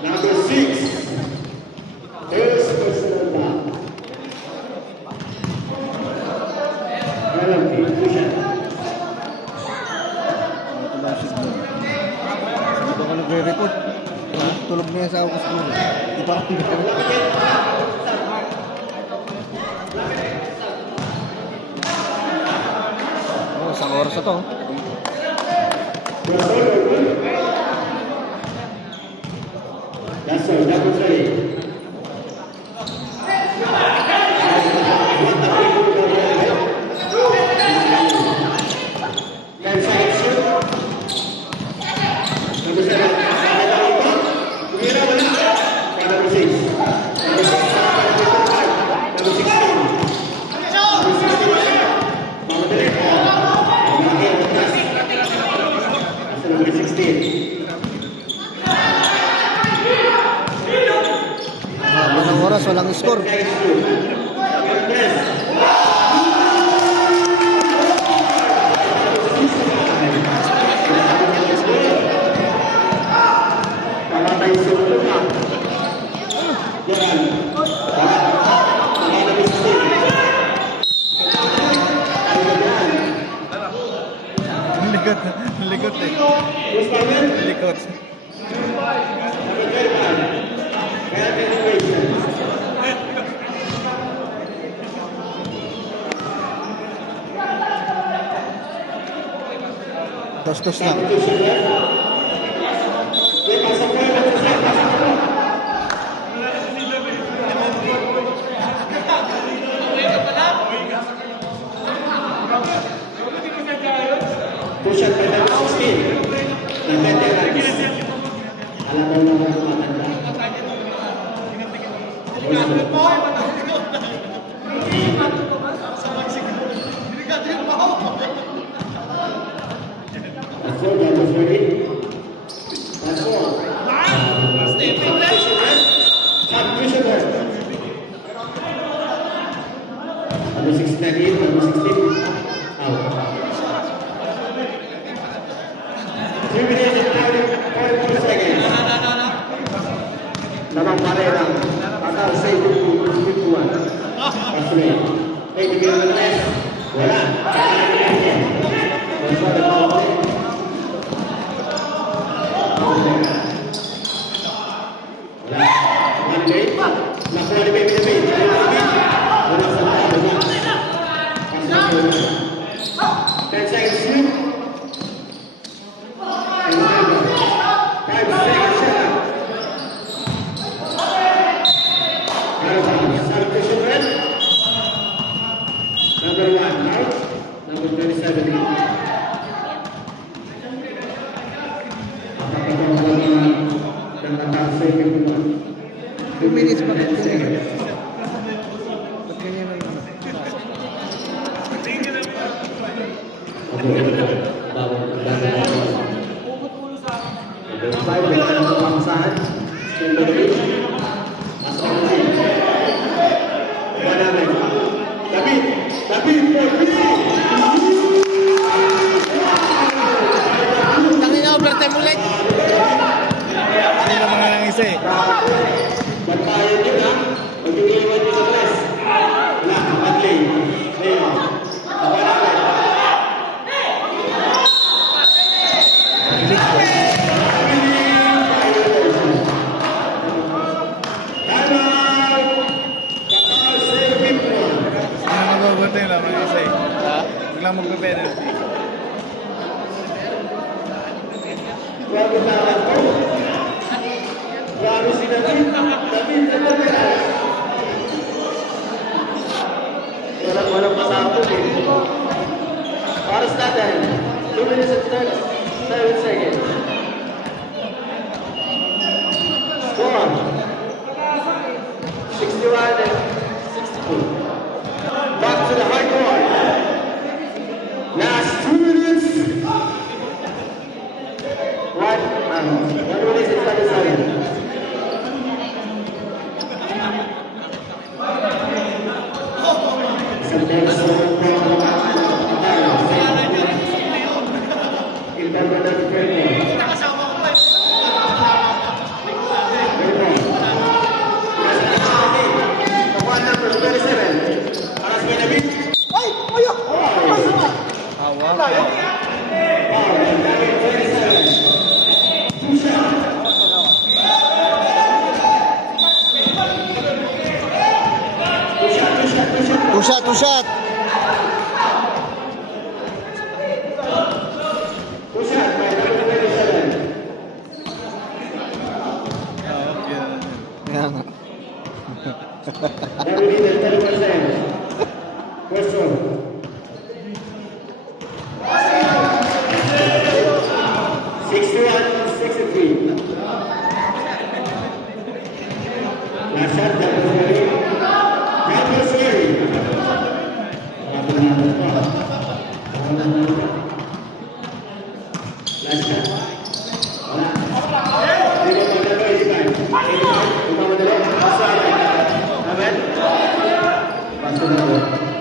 Number 6, first personal foul. Penalty, push it. Ito lang yung signal. Ito ko nagre-report. Tulog niya sa ako sa school. Di pa ako nagre-report. Oh, isang oras na to. That's all, that was ready. Number 7. Number 6. Number 16. Number 16. Isang oras, walang score. Pamatay sa ulo na. Yan. Number 16. Likot eh. Who's coming? Likot. Number 35. Penalty situation. Tos na. Substitution left. Wait, pasok po yung pasok po. Pasok po. Push up by number 16. Nag-veterans. Alam mo naman tumatanda. Pastor, that was ready. Number 69 in, number 16 out. 3 minutes and 42 seconds. Lamang pa rin ang Atal Say 51. Pasuloy. Hey, bigyan ng rest. Wala. Nakuha ni Baby David. Wala sa lahat. 10 seconds shoot. 5 seconds shot. Salutation red. Number 1 out. Number 27 in. Dan Atal Say 51. 2 minutes pa. 10 seconds. Ba't ganyan na yun? Five dengan pemangsahan Sumber David masuk lagi mana lagi David Tangin na, overtime ulit. Kasi labang nga lang isa eh. bertahan juga untuk iwan di sebelas nah Adli Ano mag-overtime yung labang nga isa eh. Biglang magpe-penalty. Baru si David walang pasabot eh. Para sa natin, 2 minutes and 7 seconds. Score 61 and 62. Back to the high court. Last 2 minutes. 1 minute and 30 seconds. Two shot. Kaya nga.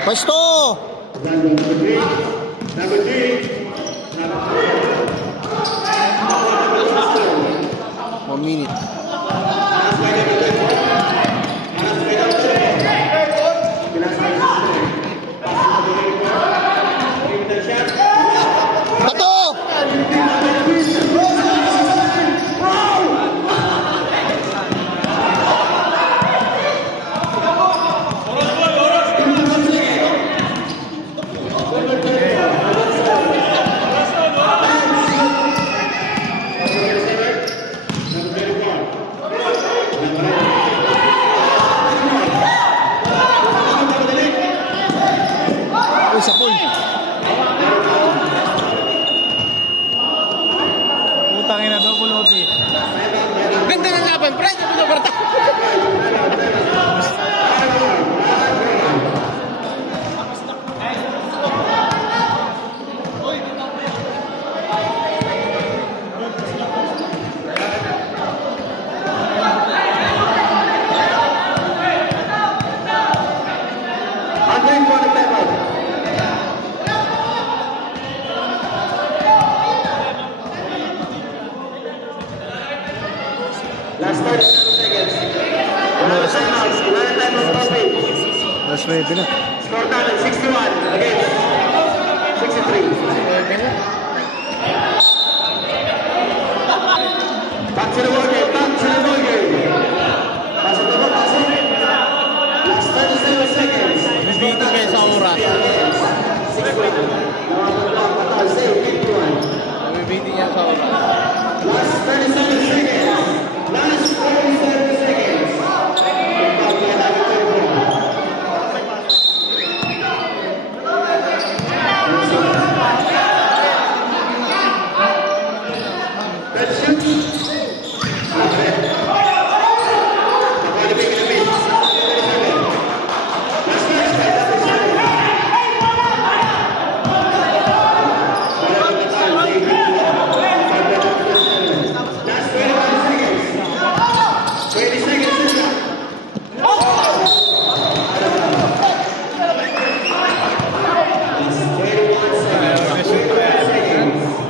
Pasto! Number three. 1 minute. Bato! Alas 9 na. Score natin 61 against 63. Back to the ball game, back to the ball game. Pasok na ba, pasok? Last 37 seconds. Dito kayo sa oras. 61. Patal, save, 51. Mabibitin niya sa oras. Last 37 seconds. Last 37 seconds. Let's shoot.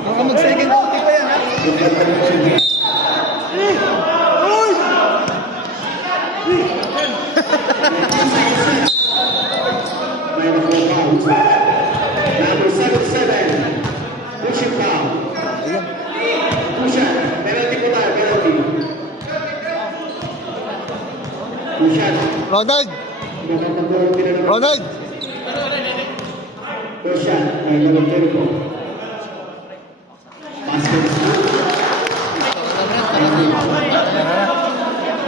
Baka mag-second out pa yan, ha? Number 77, pushing foul. Push shot, penalty po tayo, penalty. Push shot. Ronald! Ronald! Push shot, ay number 10 po. Basket.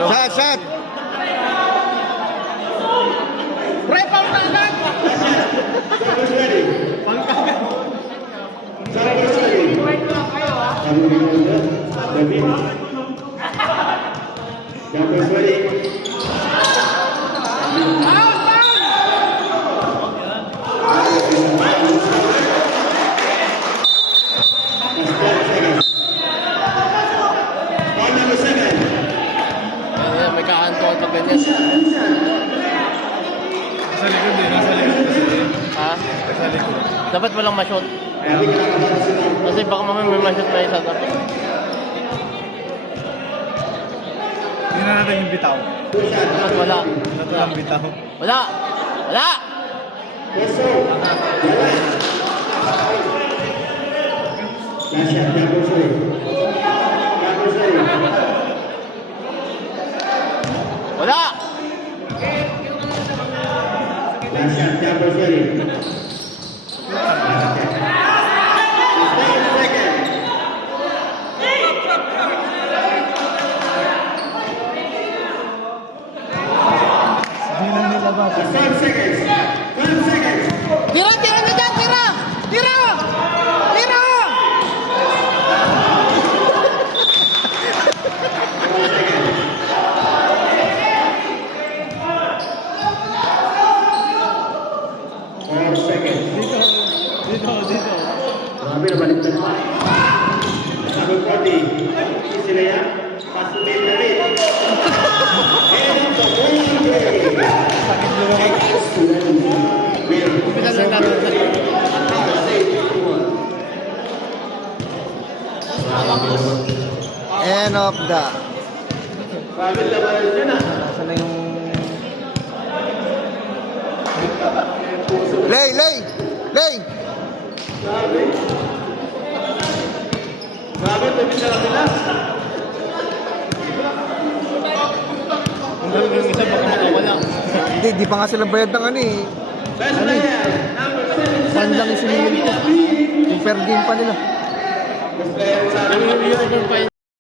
Shot, shot! Server's ready. Server's ready. Sabi ni Ronaldo, David. Server's ready. Ball number 7. Ayan, may kaantuan pag ganyan. Nasa likod eh, nasa likod kasi eh. Ha? Nasa likod. Dapat walang ma-shoot. Kasi baka mamaya may ma-shoot na isa dapat. Hindi na natin yung bitaw. Dapat wala. Ito lang bitaw. Wala! Wala! Yes, sir. Last shot, Campbell's ready. Campbell's ready. Wala! Last shot, Campbell's ready. Hindi lang nilabas. 5 seconds. 5 seconds. Tira! Tira na dyan! Tira! Tira! Tira! Five seconds. Dito. Grabe na baliktad pa. Number 40. Sila yan. Pass to Dave David. And the ball game. Bilang na natin. End of the... Grabe labanan yun ah. Saan na yung... Lay! Lay! Lay! Grabe. Grabe, tabi sa kapila. Yung isa baka makawala. Hindi, di pa nga sila bayad ng ano eh. Best player, number 7. Saan lang yung sinilin ko. Yung per game pa nila. Best player sa Yung overpay